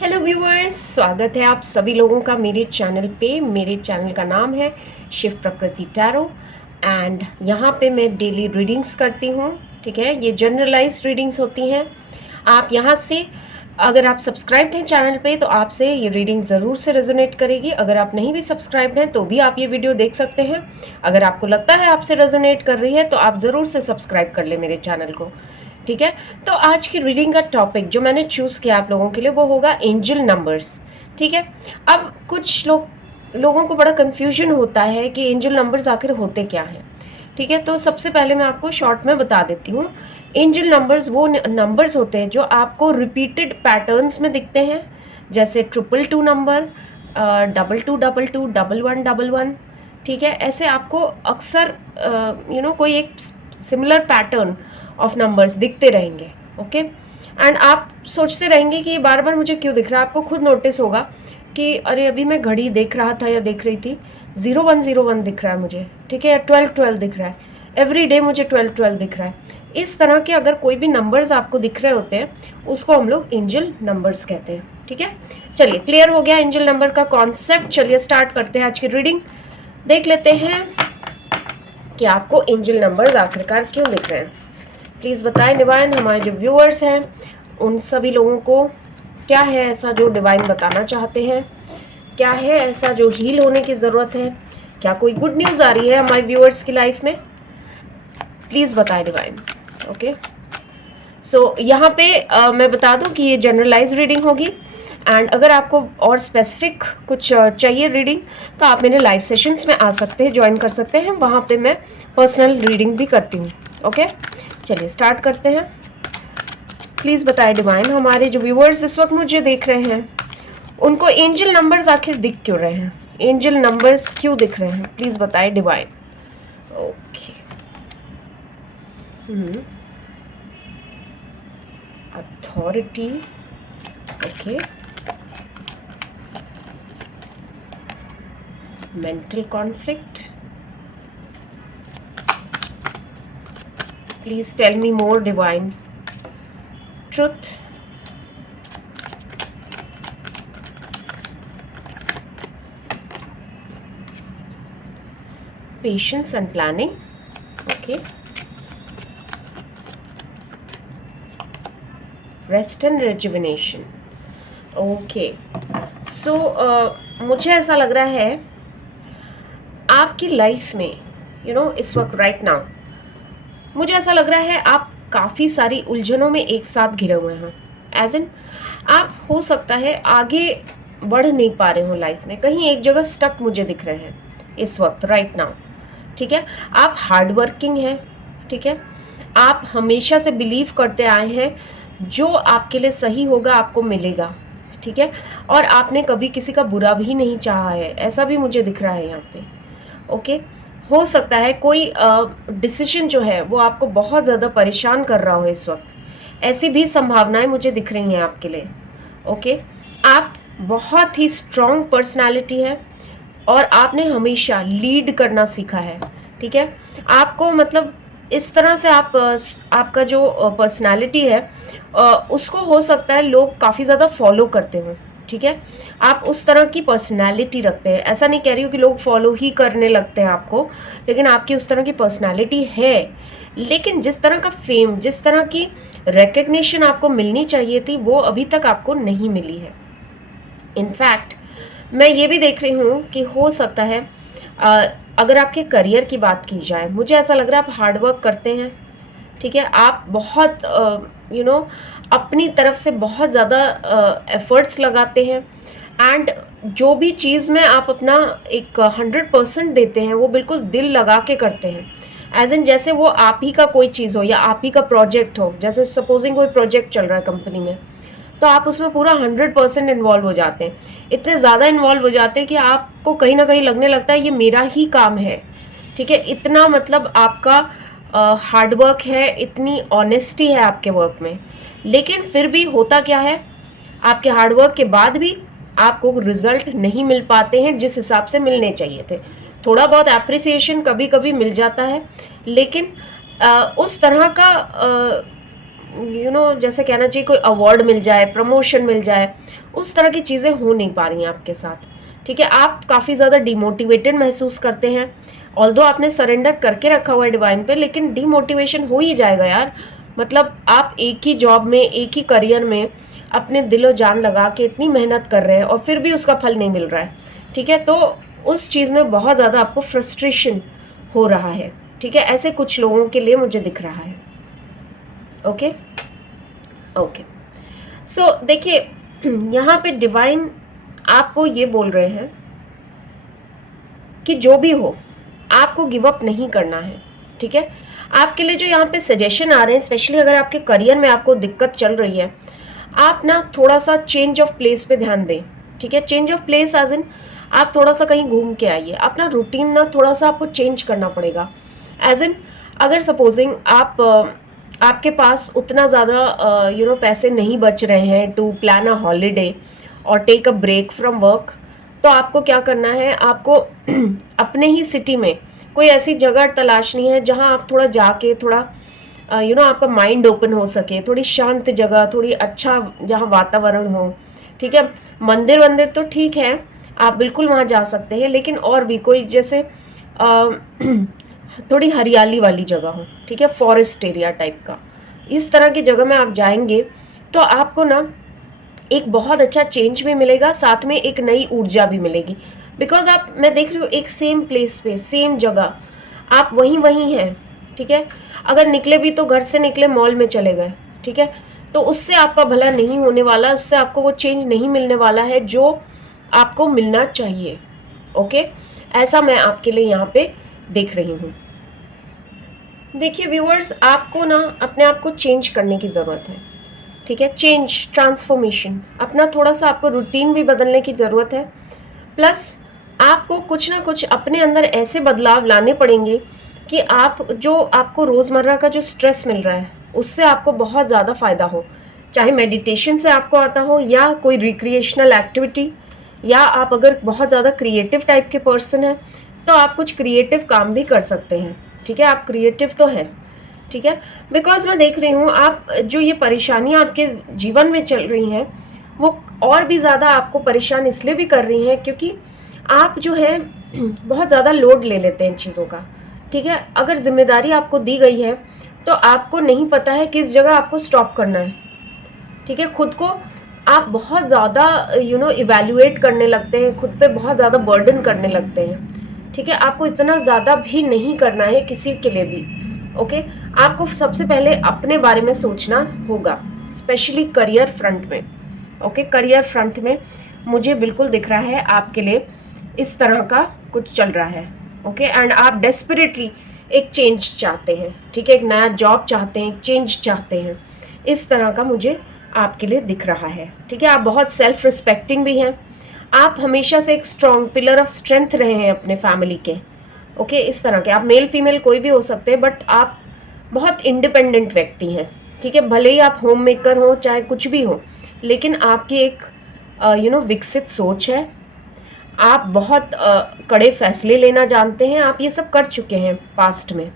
Hello viewers, स्वागत है आप सभी लोगों का मेरे चैनल पे। मेरे चैनल का नाम है शिव प्रकृति टैरो एंड यहाँ पे मैं डेली रीडिंग्स करती हूँ। ठीक है, ये जनरलाइज्ड रीडिंग्स होती हैं। आप यहाँ से अगर आप सब्सक्राइब्ड हैं चैनल पे तो आपसे ये रीडिंग ज़रूर से रेजोनेट करेगी। अगर आप नहीं भी सब्सक्राइब्ड हैं तो भी आप ये वीडियो देख सकते हैं। अगर आपको लगता है आपसे रेजोनेट कर रही है तो आप ज़रूर से सब्सक्राइब कर लें मेरे चैनल को। ठीक है, तो आज की रीडिंग का टॉपिक जो मैंने चूज़ किया आप लोगों के लिए वो होगा एंजल नंबर्स। ठीक है, अब कुछ लोगों को बड़ा कन्फ्यूजन होता है कि एंजल नंबर्स आखिर होते क्या हैं। ठीक है, तो सबसे पहले मैं आपको शॉर्ट में बता देती हूँ। एंजल नंबर्स वो नंबर्स होते हैं जो आपको रिपीटेड पैटर्न्स में दिखते हैं, जैसे 222 नंबर, 2222, 1111। ठीक है, ऐसे आपको अक्सर कोई एक सिमिलर पैटर्न ऑफ नंबर्स दिखते रहेंगे। ओके, एंड आप सोचते रहेंगे कि ये बार बार मुझे क्यों दिख रहा है। आपको खुद नोटिस होगा कि अरे अभी मैं घड़ी देख रहा था या देख रही थी, 0101 दिख रहा है मुझे। ठीक है, 1212 दिख रहा है, एवरी डे मुझे 1212 दिख रहा है। इस तरह के अगर कोई भी नंबर्स आपको दिख रहे होते हैं उसको हम लोग एंजल नंबर्स कहते हैं। ठीक है, चलिए क्लियर हो गया एंजल नंबर का कॉन्सेप्ट। चलिए स्टार्ट करते हैं आज की रीडिंग। देख लेते हैं कि आपको एंजल नंबर्स आखिरकार क्यों दिख रहे हैं। प्लीज़ बताएं डिवाइन, हमारे जो व्यूअर्स हैं उन सभी लोगों को क्या है ऐसा जो डिवाइन बताना चाहते हैं, क्या है ऐसा जो हील होने की ज़रूरत है, क्या कोई गुड न्यूज़ आ रही है हमारे व्यूअर्स की लाइफ में। प्लीज़ बताएं डिवाइन। ओके, सो यहाँ पे मैं बता दूँ कि ये जनरलाइज रीडिंग होगी एंड अगर आपको और स्पेसिफिक कुछ चाहिए रीडिंग तो आप मेरे लाइव सेशंस में आ सकते हैं, ज्वाइन कर सकते हैं। वहाँ पे मैं पर्सनल रीडिंग भी करती हूँ। ओके, चलिए स्टार्ट करते हैं। प्लीज़ बताएं डिवाइन, हमारे जो व्यूअर्स इस वक्त मुझे देख रहे हैं उनको एंजल नंबर्स आखिर दिख क्यों रहे हैं, एंजल नंबर्स क्यों दिख रहे हैं। प्लीज़ बताएं divine. Okay, authority, okay, mental conflict. Please tell me more divine. Truth, patience and planning. Okay, rest and rejuvenation. Okay, so मुझे ऐसा लग रहा है आपकी लाइफ में इस वक्त राइट नाउ मुझे ऐसा लग रहा है आप काफ़ी सारी उलझनों में एक साथ घिरे हुए हैं। एज इन आप हो सकता है आगे बढ़ नहीं पा रहे हो लाइफ में, कहीं एक जगह स्टक मुझे दिख रहे हैं इस वक्त राइट नाउ। ठीक है, आप हार्ड वर्किंग हैं। ठीक है, आप हमेशा से बिलीव करते आए हैं जो आपके लिए सही होगा आपको मिलेगा। ठीक है, और आपने कभी किसी का बुरा भी नहीं चाहा है, ऐसा भी मुझे दिख रहा है यहाँ पे। ओके, हो सकता है कोई डिसीजन जो है वो आपको बहुत ज़्यादा परेशान कर रहा हो इस वक्त, ऐसी भी संभावनाएं मुझे दिख रही हैं आपके लिए। ओके, आप बहुत ही स्ट्रॉन्ग पर्सनालिटी है और आपने हमेशा लीड करना सीखा है। ठीक है, आपको मतलब इस तरह से आपका जो पर्सनालिटी है उसको हो सकता है लोग काफ़ी ज़्यादा फॉलो करते हों। ठीक है, आप उस तरह की पर्सनालिटी रखते हैं। ऐसा नहीं कह रही हूँ कि लोग फॉलो ही करने लगते हैं आपको, लेकिन आपकी उस तरह की पर्सनालिटी है। लेकिन जिस तरह का फेम, जिस तरह की रिकग्निशन आपको मिलनी चाहिए थी वो अभी तक आपको नहीं मिली है। इनफैक्ट मैं ये भी देख रही हूँ कि हो सकता है अगर आपके करियर की बात की जाए, मुझे ऐसा लग रहा है आप हार्डवर्क करते हैं। ठीक है, आप बहुत अपनी तरफ से बहुत ज़्यादा एफर्ट्स लगाते हैं एंड जो भी चीज़ में आप अपना एक 100% देते हैं वो बिल्कुल दिल लगा के करते हैं। एज इन जैसे वो आप ही का कोई चीज़ हो या आप ही का प्रोजेक्ट हो। जैसे सपोजिंग कोई प्रोजेक्ट चल रहा है कंपनी में तो आप उसमें पूरा 100% इन्वॉल्व हो जाते हैं। इतने ज़्यादा इन्वॉल्व हो जाते हैं कि आपको कहीं ना कहीं लगने लगता है ये मेरा ही काम है। ठीक है, इतना मतलब आपका हार्डवर्क है, इतनी ऑनेस्टी है आपके वर्क में। लेकिन फिर भी होता क्या है, आपके हार्डवर्क के बाद भी आपको रिजल्ट नहीं मिल पाते हैं जिस हिसाब से मिलने चाहिए थे। थोड़ा बहुत एप्रिसिएशन कभी कभी मिल जाता है, लेकिन उस तरह का जैसे कहना चाहिए कोई अवार्ड मिल जाए, प्रमोशन मिल जाए, उस तरह की चीज़ें हो नहीं पा रही हैं आपके साथ। ठीक है, आप काफ़ी ज़्यादा डिमोटिवेटेड महसूस करते हैं। ऑल्दो आपने सरेंडर करके रखा हुआ है डिवाइन पे, लेकिन डिमोटिवेशन हो ही जाएगा यार। मतलब आप एक ही जॉब में, एक ही करियर में अपने दिलो जान लगा के इतनी मेहनत कर रहे हैं और फिर भी उसका फल नहीं मिल रहा है। ठीक है, तो उस चीज़ में बहुत ज़्यादा आपको फ्रस्ट्रेशन हो रहा है। ठीक है, ऐसे कुछ लोगों के लिए मुझे दिख रहा है। ओके ओके, सो देखिए, यहाँ पे डिवाइन आपको ये बोल रहे हैं कि जो भी हो आपको गिव अप नहीं करना है। ठीक है, आपके लिए जो यहाँ पे सजेशन आ रहे हैं, स्पेशली अगर आपके करियर में आपको दिक्कत चल रही है, आप ना थोड़ा सा चेंज ऑफ प्लेस पे ध्यान दें। ठीक है, change of place as in आप थोड़ा सा कहीं घूम के आइए। अपना रूटीन ना थोड़ा सा आपको चेंज करना पड़ेगा। एज इन अगर सपोजिंग आपके पास उतना ज़्यादा पैसे नहीं बच रहे हैं टू प्लान अ हॉलीडे और take a break from work, तो आपको क्या करना है, आपको अपने ही सिटी में कोई ऐसी जगह तलाशनी है जहां आप थोड़ा जाके थोड़ा आपका माइंड ओपन हो सके, थोड़ी शांत जगह, थोड़ी अच्छा जहां वातावरण हो। ठीक है, मंदिर वंदिर तो ठीक है, आप बिल्कुल वहां जा सकते हैं, लेकिन और भी कोई जैसे थोड़ी हरियाली वाली जगह हो। ठीक है, फॉरेस्ट एरिया टाइप का, इस तरह की जगह में आप जाएंगे तो आपको ना एक बहुत अच्छा चेंज भी मिलेगा, साथ में एक नई ऊर्जा भी मिलेगी। बिकॉज मैं देख रही हूँ एक सेम प्लेस पे, सेम जगह, आप वहीं हैं। ठीक है, अगर निकले भी तो घर से निकले मॉल में चले गए। ठीक है, तो उससे आपका भला नहीं होने वाला, उससे आपको वो चेंज नहीं मिलने वाला है जो आपको मिलना चाहिए। ओके, ऐसा मैं आपके लिए यहाँ पे देख रही हूँ। देखिए व्यूअर्स, आपको ना अपने आप को चेंज करने की ज़रूरत है। ठीक है, चेंज, ट्रांसफॉर्मेशन, अपना थोड़ा सा आपको रूटीन भी बदलने की ज़रूरत है। प्लस आपको कुछ ना कुछ अपने अंदर ऐसे बदलाव लाने पड़ेंगे कि आपको रोज़मर्रा का जो स्ट्रेस मिल रहा है उससे आपको बहुत ज़्यादा फ़ायदा हो। चाहे मेडिटेशन से आपको आता हो या कोई रिक्रिएशनल एक्टिविटी, या आप अगर बहुत ज़्यादा क्रिएटिव टाइप के पर्सन हैं तो आप कुछ क्रिएटिव काम भी कर सकते हैं। ठीक है, आप क्रिएटिव तो हैं। ठीक है, बिकॉज मैं देख रही हूँ आप जो ये परेशानियाँ आपके जीवन में चल रही हैं वो और भी ज़्यादा आपको परेशान इसलिए भी कर रही हैं क्योंकि आप जो है बहुत ज़्यादा लोड ले लेते हैं इन चीज़ों का। ठीक है, अगर जिम्मेदारी आपको दी गई है तो आपको नहीं पता है किस जगह आपको स्टॉप करना है। ठीक है, खुद को आप बहुत ज़्यादा इवैल्यूएट करने लगते हैं, खुद पे बहुत ज़्यादा बर्डन करने लगते हैं। ठीक है, आपको इतना ज़्यादा भी नहीं करना है किसी के लिए भी। ओके, आपको सबसे पहले अपने बारे में सोचना होगा, स्पेशली करियर फ्रंट में। ओके, करियर फ्रंट में मुझे बिल्कुल दिख रहा है आपके लिए इस तरह का कुछ चल रहा है। ओके, एंड आप डेस्परेटली एक चेंज चाहते हैं। ठीक है, एक नया जॉब चाहते हैं, एक चेंज चाहते हैं, इस तरह का मुझे आपके लिए दिख रहा है। ठीक है, आप बहुत सेल्फ रिस्पेक्टिंग भी हैं, आप हमेशा से एक स्ट्रॉन्ग पिलर ऑफ स्ट्रेंथ रहे हैं अपने फैमिली के। ओके, इस तरह के आप मेल फीमेल कोई भी हो सकते हैं, बट आप बहुत इंडिपेंडेंट व्यक्ति हैं। ठीक है, भले ही आप होम मेकर हो चाहे कुछ भी हो, लेकिन आपकी एक विकसित सोच है। आप बहुत कड़े फैसले लेना जानते हैं, आप ये सब कर चुके हैं पास्ट में,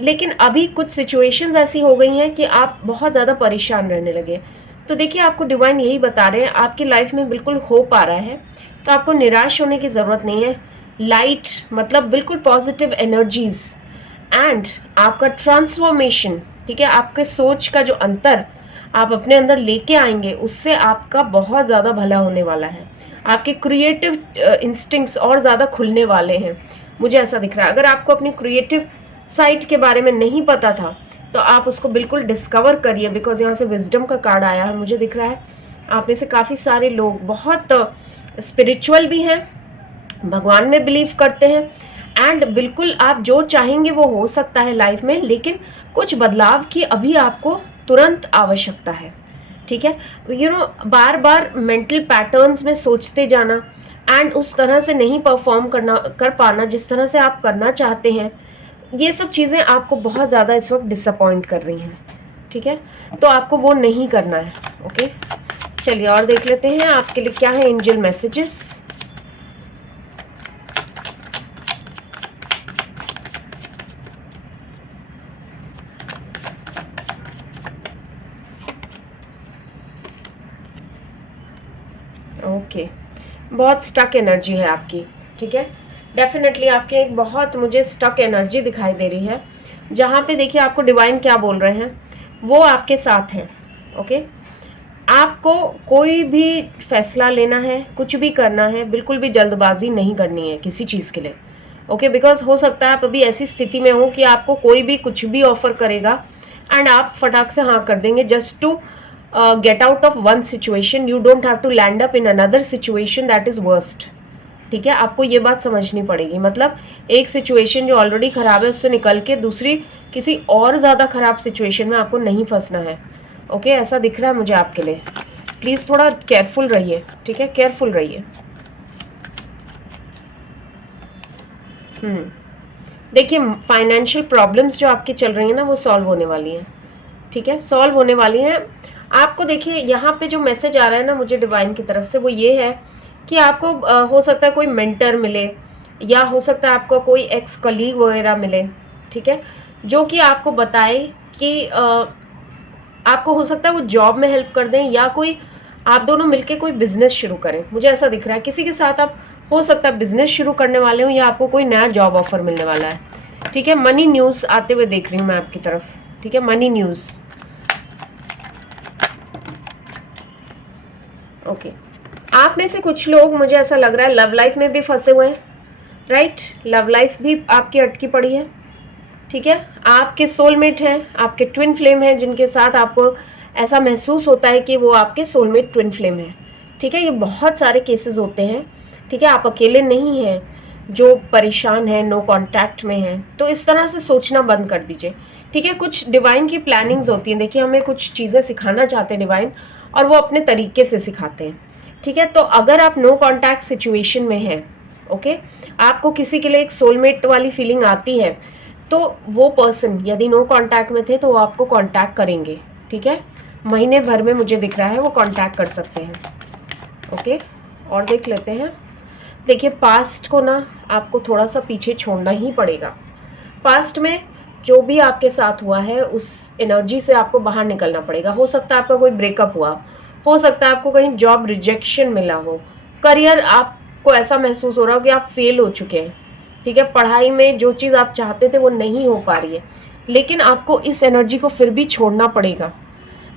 लेकिन अभी कुछ सिचुएशंस ऐसी हो गई हैं कि आप बहुत ज़्यादा परेशान रहने लगे। तो देखिए, आपको डिवाइन यही बता रहे हैं, आपकी लाइफ में बिल्कुल होप आ रहा है, तो आपको निराश होने की ज़रूरत नहीं है। लाइट मतलब बिल्कुल पॉजिटिव एनर्जीज एंड आपका ट्रांसफॉर्मेशन। ठीक है, आपके सोच का जो अंतर आप अपने अंदर लेके आएंगे उससे आपका बहुत ज़्यादा भला होने वाला है। आपके क्रिएटिव इंस्टिंक्ट्स और ज़्यादा खुलने वाले हैं, मुझे ऐसा दिख रहा है। अगर आपको अपनी क्रिएटिव साइट के बारे में नहीं पता था तो आप उसको बिल्कुल डिस्कवर करिए, बिकॉज यहाँ से विजडम का कार्ड आया है। मुझे दिख रहा है आप में से काफ़ी सारे लोग बहुत स्पिरिचुअल भी हैं, भगवान में बिलीव करते हैं, एंड बिल्कुल आप जो चाहेंगे वो हो सकता है लाइफ में, लेकिन कुछ बदलाव की अभी आपको तुरंत आवश्यकता है। ठीक है, बार बार मेंटल पैटर्न्स में सोचते जाना एंड उस तरह से नहीं परफॉर्म कर पाना जिस तरह से आप करना चाहते हैं, ये सब चीज़ें आपको बहुत ज़्यादा इस वक्त डिसअपॉइंट कर रही हैं। ठीक है, तो आपको वो नहीं करना है। ओके, चलिए और देख लेते हैं आपके लिए क्या है एंजल मैसेजेस। ओके, बहुत स्टक एनर्जी है आपकी, ठीक है। डेफिनेटली आपके एक बहुत मुझे स्टक एनर्जी दिखाई दे रही है, जहाँ पे देखिए आपको डिवाइन क्या बोल रहे हैं, वो आपके साथ हैं। ओके, आपको कोई भी फैसला लेना है, कुछ भी करना है, बिल्कुल भी जल्दबाजी नहीं करनी है किसी चीज़ के लिए। ओके, बिकॉज हो सकता है आप अभी ऐसी स्थिति में हो कि आपको कोई भी कुछ भी ऑफर करेगा एंड आप फटाक से हाँ कर देंगे just to get out of one situation. You don't have to land up in another situation that is worst. ठीक है, आपको ये बात समझनी पड़ेगी। मतलब एक सिचुएशन जो ऑलरेडी ख़राब है उससे निकल के दूसरी किसी और ज़्यादा ख़राब सिचुएशन में आपको नहीं फंसना है। ओके, ऐसा दिख रहा है मुझे आपके लिए। प्लीज़ थोड़ा केयरफुल रहिए, ठीक है, केयरफुल रहिए। देखिए, फाइनेंशियल प्रॉब्लम्स जो आपकी चल रही हैं ना, वो सॉल्व होने वाली हैं, ठीक है, सॉल्व होने वाली हैं। आपको देखिए यहाँ पे जो मैसेज आ रहा है ना मुझे डिवाइन की तरफ से, वो ये है कि आपको हो सकता है कोई मेंटर मिले, या हो सकता है आपको कोई एक्स कलीग वगैरह मिले, ठीक है, जो कि आपको बताए कि आपको हो सकता है वो जॉब में हेल्प कर दें, या कोई आप दोनों मिलके कोई बिजनेस शुरू करें। मुझे ऐसा दिख रहा है किसी के साथ आप हो सकता है बिजनेस शुरू करने वाले हो, या आपको कोई नया जॉब ऑफर मिलने वाला है, ठीक है। मनी न्यूज़ आते हुए देख रही हूँ मैं आपकी तरफ, ठीक है, मनी न्यूज़। ओके, आप में से कुछ लोग मुझे ऐसा लग रहा है लव लाइफ में भी फंसे हुए हैं, राइट। लव लाइफ भी आपकी अटकी पड़ी है, ठीक है। आपके सोलमेट हैं, आपके ट्विन फ्लेम हैं, जिनके साथ आपको ऐसा महसूस होता है कि वो आपके सोलमेट ट्विन फ्लेम है, ठीक है। ये बहुत सारे केसेस होते हैं, ठीक है, आप अकेले नहीं हैं जो परेशान है, नो कांटेक्ट में हैं। तो इस तरह से सोचना बंद कर दीजिए, ठीक है। कुछ डिवाइन की प्लानिंग्स होती हैं, देखिए हमें कुछ चीज़ें सिखाना चाहते हैं डिवाइन, और वो अपने तरीके से सिखाते हैं, ठीक है। तो अगर आप नो कांटेक्ट सिचुएशन में हैं, ओके, आपको किसी के लिए एक सोलमेट वाली फीलिंग आती है, तो वो पर्सन यदि नो कांटेक्ट में थे तो वो आपको कांटेक्ट करेंगे, ठीक है। महीने भर में मुझे दिख रहा है वो कांटेक्ट कर सकते हैं। ओके, और देख लेते हैं। देखिए, पास्ट को ना आपको थोड़ा सा पीछे छोड़ना ही पड़ेगा। पास्ट में जो भी आपके साथ हुआ है उस एनर्जी से आपको बाहर निकलना पड़ेगा। हो सकता है आपका कोई ब्रेकअप हुआ, हो सकता है आपको कहीं जॉब रिजेक्शन मिला हो, करियर आपको ऐसा महसूस हो रहा हो कि आप फेल हो चुके हैं, ठीक है, पढ़ाई में जो चीज़ आप चाहते थे वो नहीं हो पा रही है, लेकिन आपको इस एनर्जी को फिर भी छोड़ना पड़ेगा।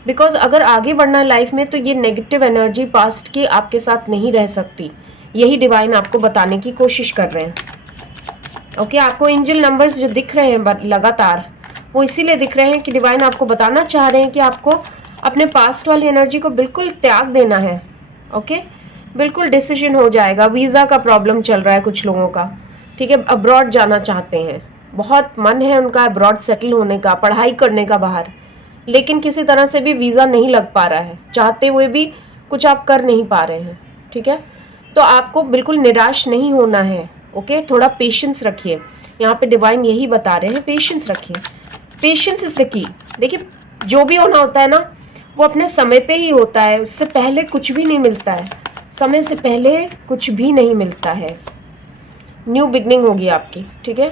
बिकॉज अगर आगे बढ़ना है लाइफ में तो ये नेगेटिव एनर्जी पास्ट की आपके साथ नहीं रह सकती। यही डिवाइन आपको बताने की कोशिश कर रहे हैं। ओके, आपको एंजल नंबर्स जो दिख रहे हैं लगातार, वो इसीलिए दिख रहे हैं कि डिवाइन आपको बताना चाह रहे हैं कि आपको अपने पास्ट वाली एनर्जी को बिल्कुल त्याग देना है। ओके, बिल्कुल डिसीजन हो जाएगा। वीज़ा का प्रॉब्लम चल रहा है कुछ लोगों का, ठीक है, अब्रॉड जाना चाहते हैं, बहुत मन है उनका अब्रॉड सेटल होने का, पढ़ाई करने का बाहर, लेकिन किसी तरह से भी वीज़ा नहीं लग पा रहा है, चाहते हुए भी कुछ आप कर नहीं पा रहे हैं, ठीक है। तो आपको बिल्कुल निराश नहीं होना है। ओके, थोड़ा पेशेंस रखिए। यहाँ पे डिवाइन यही बता रहे हैं, पेशेंस रखिए। Patience is the key. देखिए, जो भी होना होता है ना वो अपने समय पे ही होता है, उससे पहले कुछ भी नहीं मिलता है, समय से पहले कुछ भी नहीं मिलता है। न्यू बिगनिंग होगी आपकी, ठीक है।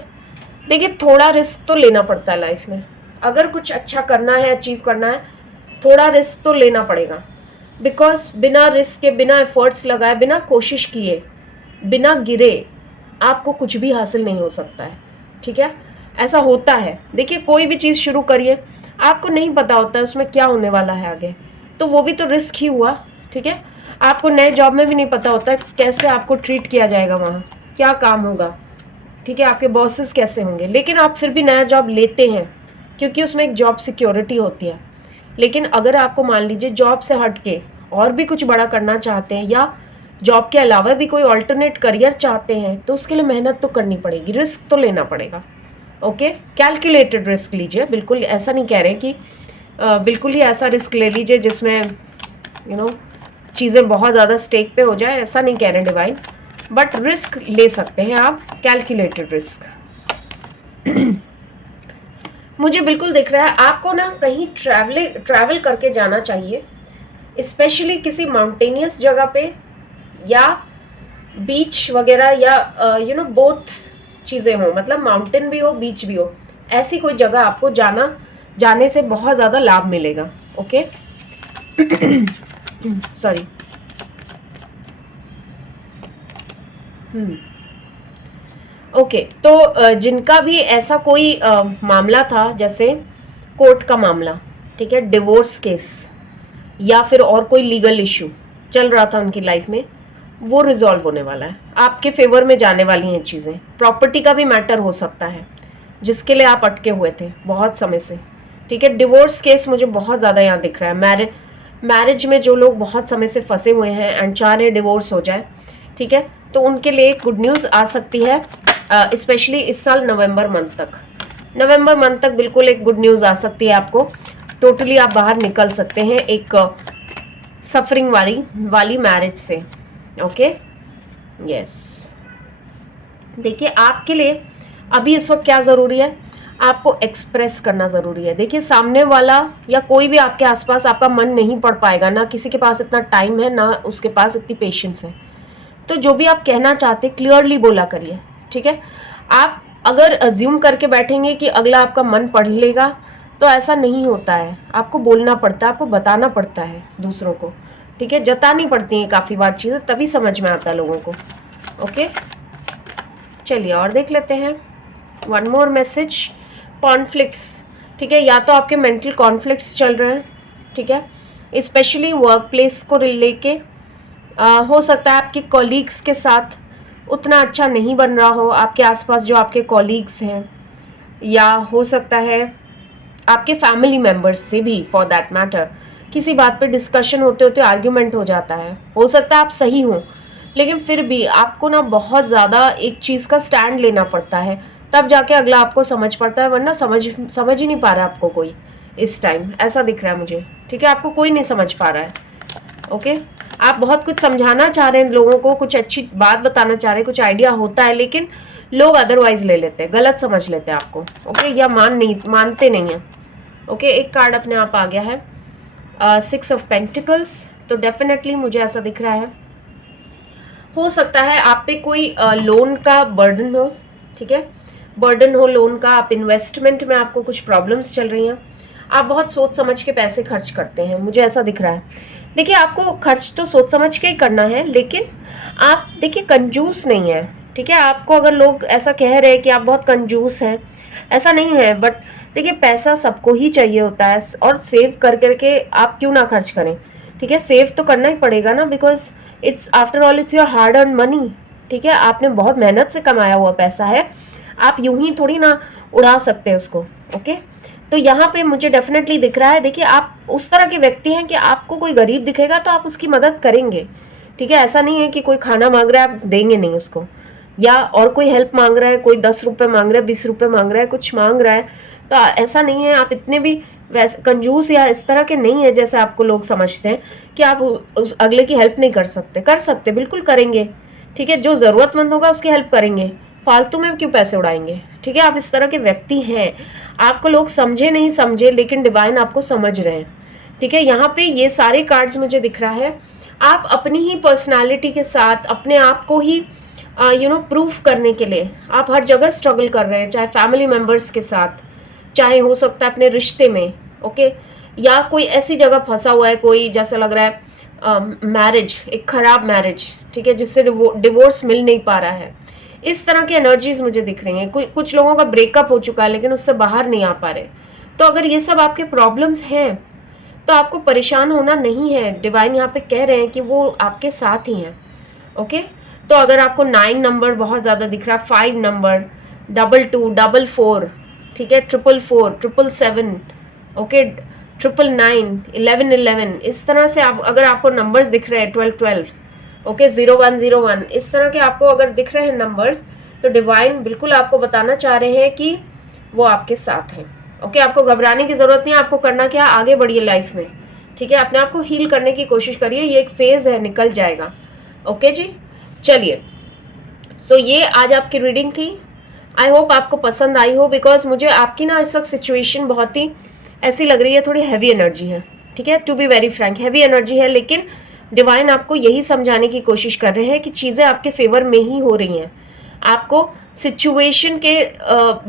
देखिए, थोड़ा रिस्क तो लेना पड़ता है लाइफ में। अगर कुछ अच्छा करना है, अचीव करना है, थोड़ा रिस्क तो लेना पड़ेगा। बिकॉज बिना रिस्क के, बिना एफर्ट्स लगाए, बिना कोशिश किए, बिना गिरे आपको कुछ भी हासिल नहीं हो सकता है, ठीक है। ऐसा होता है। देखिए, कोई भी चीज़ शुरू करिए, आपको नहीं पता होता है उसमें क्या होने वाला है आगे, तो वो भी तो रिस्क ही हुआ, ठीक है। आपको नए जॉब में भी नहीं पता होता है कैसे आपको ट्रीट किया जाएगा, वहाँ क्या काम होगा, ठीक है, आपके बॉसेस कैसे होंगे, लेकिन आप फिर भी नया जॉब लेते हैं क्योंकि उसमें एक जॉब सिक्योरिटी होती है। लेकिन अगर आपको मान लीजिए जॉब से हट के और भी कुछ बड़ा करना चाहते हैं, या जॉब के अलावा भी कोई ऑल्टरनेट करियर चाहते हैं, तो उसके लिए मेहनत तो करनी पड़ेगी, रिस्क तो लेना पड़ेगा। ओके, कैलकुलेटेड रिस्क लीजिए। बिल्कुल ऐसा नहीं कह रहे कि बिल्कुल ही ऐसा रिस्क ले लीजिए जिसमें चीज़ें बहुत ज़्यादा स्टेक पे हो जाए, ऐसा नहीं कह रहे डिवाइन, बट रिस्क ले सकते हैं आप, कैलकुलेटेड रिस्क। मुझे बिल्कुल दिख रहा है आपको ना कहीं ट्रैवल करके जाना चाहिए, स्पेशली किसी माउंटेनियस जगह पे, या बीच वगैरह, या बोथ चीज़ें हो, मतलब माउंटेन भी हो, बीच भी हो, ऐसी कोई जगह आपको जाने से बहुत ज़्यादा लाभ मिलेगा। Okay, sorry. ओके, तो जिनका भी ऐसा कोई मामला था, जैसे कोर्ट का मामला, ठीक है, डिवोर्स केस या फिर और कोई लीगल इशू चल रहा था उनकी लाइफ में, वो रिजॉल्व होने वाला है, आपके फेवर में जाने वाली हैं चीज़ें। प्रॉपर्टी का भी मैटर हो सकता है जिसके लिए आप अटके हुए थे बहुत समय से, ठीक है। डिवोर्स केस मुझे बहुत ज़्यादा यहाँ दिख रहा है। मैरिज में जो लोग बहुत समय से फंसे हुए हैं एंड चाह रहे डिवोर्स हो जाए, ठीक है, तो उनके लिए एक गुड न्यूज़ आ सकती है, स्पेशली इस साल नवंबर मंथ तक बिल्कुल एक गुड न्यूज़ आ सकती है आपको। टोटली आप बाहर निकल सकते हैं एक सफरिंग वाली मैरिज से। Okay, yes. देखिए, आपके लिए अभी इस वक्त क्या ज़रूरी है, आपको एक्सप्रेस करना ज़रूरी है। देखिए, सामने वाला या कोई भी आपके आसपास आपका मन नहीं पढ़ पाएगा, ना किसी के पास इतना टाइम है, ना उसके पास इतनी पेशेंस है। तो जो भी आप कहना चाहते क्लियरली बोला करिए, ठीक है। आप अगर अज्यूम करके बैठेंगे कि अगला आपका मन पढ़ लेगा, तो ऐसा नहीं होता है। आपको बोलना पड़ता है, आपको बताना पड़ता है दूसरों को, ठीक है, जतानी पड़ती हैं काफ़ी बार चीज़ें, तभी समझ में आता है लोगों को। ओके, चलिए और देख लेते हैं। वन मोर मैसेज, कॉन्फ्लिक्ट्स, ठीक है, या तो आपके मेंटल कॉन्फ्लिक्ट्स चल रहे हैं, ठीक है, स्पेशली वर्क प्लेस को लेके। हो सकता है आपके कॉलीग्स के साथ उतना अच्छा नहीं बन रहा हो, आपके आसपास जो आपके कॉलीग्स हैं, या हो सकता है आपके फैमिली मेम्बर्स से भी, फॉर दैट मैटर, किसी बात पे डिस्कशन होते होते आर्ग्यूमेंट हो जाता है। हो सकता है आप सही हो, लेकिन फिर भी आपको ना बहुत ज़्यादा एक चीज़ का स्टैंड लेना पड़ता है, तब जाके अगला आपको समझ पड़ता है, वरना समझ ही नहीं पा रहा है आपको कोई इस टाइम, ऐसा दिख रहा है मुझे, ठीक है। आपको कोई नहीं समझ पा रहा है। ओके, आप बहुत कुछ समझाना चाह रहे हैं लोगों को, कुछ अच्छी बात बताना चाह रहे हैं, कुछ आइडिया होता है, लेकिन लोग अदरवाइज ले लेते हैं, गलत समझ लेते हैं आपको। ओके, या मानते नहीं हैं। ओके, एक कार्ड अपने आप आ गया है, 6 ऑफ पेंटिकल्स। तो डेफिनेटली मुझे ऐसा दिख रहा है, हो सकता है आप पे कोई लोन का बर्डन हो, ठीक है, बर्डन हो लोन का। आप इन्वेस्टमेंट में आपको कुछ प्रॉब्लम्स चल रही हैं, आप बहुत सोच समझ के पैसे खर्च करते हैं, मुझे ऐसा दिख रहा है। देखिए, आपको खर्च तो सोच समझ के ही करना है, लेकिन आप देखिए कंजूस नहीं है, ठीक है। आपको अगर लोग ऐसा कह रहे हैं कि आप बहुत कंजूस हैं, ऐसा नहीं है, बट देखिए पैसा सबको ही चाहिए होता है, और सेव कर करके आप क्यों ना खर्च करें, ठीक है। सेव तो करना ही पड़ेगा ना, because it's after all it's your hard earn money, ठीक है। आपने बहुत मेहनत से कमाया हुआ पैसा है, आप यूं ही थोड़ी ना उड़ा सकते हैं उसको। ओके, तो यहाँ पे मुझे डेफिनेटली दिख रहा है, देखिए आप उस तरह के व्यक्ति हैं कि आपको कोई गरीब दिखेगा तो आप उसकी मदद करेंगे, ठीक है। ऐसा नहीं है कि कोई खाना मांग रहा है आप देंगे नहीं उसको, या और कोई हेल्प मांग रहा है, कोई 10 रुपये मांग रहा है, 20 रुपये मांग रहा है, कुछ मांग रहा है, तो ऐसा नहीं है। आप इतने भी वैसे कंजूस या इस तरह के नहीं है जैसे आपको लोग समझते हैं कि आप उस अगले की हेल्प नहीं कर सकते, बिल्कुल करेंगे, ठीक है। जो ज़रूरतमंद होगा उसकी हेल्प करेंगे, फालतू में क्यों पैसे उड़ाएंगे, ठीक है। आप इस तरह के व्यक्ति हैं, आपको लोग समझे नहीं समझे, लेकिन डिवाइन आपको समझ रहे हैं, ठीक है। यहाँ पे ये सारे कार्ड्स मुझे दिख रहा है, आप अपनी ही पर्सनालिटी के साथ अपने आप को ही प्रूफ करने के लिए आप हर जगह स्ट्रगल कर रहे हैं, चाहे फैमिली मेम्बर्स के साथ, चाहे हो सकता है अपने रिश्ते में, ओके, या कोई ऐसी जगह फंसा हुआ है, कोई जैसा लग रहा है मैरिज, एक खराब मैरिज, ठीक है, जिससे डिवोर्स मिल नहीं पा रहा है। इस तरह की एनर्जीज मुझे दिख रही हैं। कुछ लोगों का ब्रेकअप हो चुका है लेकिन उससे बाहर नहीं आ पा रहे। तो अगर ये सब आपके प्रॉब्लम्स हैं तो आपको परेशान होना नहीं है, डिवाइन यहाँ पे कह रहे हैं कि वो आपके साथ ही हैं। ओके, तो अगर आपको 9 नंबर बहुत ज़्यादा दिख रहा है, 5 नंबर, 22, 44, ठीक है, 444, 777, ओके, 999, 1111, इस तरह से आप अगर आपको नंबर्स दिख रहे हैं, 12, 12, ओके, 0101, इस तरह के आपको अगर दिख रहे हैं नंबर्स, तो डिवाइन बिल्कुल आपको बताना चाह रहे हैं कि वो आपके साथ हैं। ओके, आपको घबराने की ज़रूरत नहीं है। आपको करना क्या, आगे बढ़िए लाइफ में, ठीक है। अपने आप को हील करने की कोशिश करिए, ये एक फेज़ है, निकल जाएगा। ओके जी, चलिए, सो ये आज आपकी रीडिंग थी। आई होप आपको पसंद आई हो, बिकॉज मुझे आपकी ना इस वक्त सिचुएशन बहुत ही ऐसी लग रही है, थोड़ी हैवी एनर्जी है, ठीक है, to be very frank heavy energy है, लेकिन डिवाइन आपको यही समझाने की कोशिश कर रहे हैं कि चीज़ें आपके फेवर में ही हो रही हैं। आपको सिचुएशन के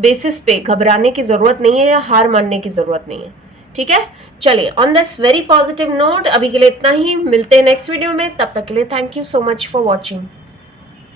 बेसिस पे घबराने की ज़रूरत नहीं है या हार मानने की ज़रूरत नहीं है, ठीक है। चलिए, on this very positive note अभी के लिए इतना ही, मिलते हैं नेक्स्ट वीडियो में, तब तक के लिए thank you so much for watching.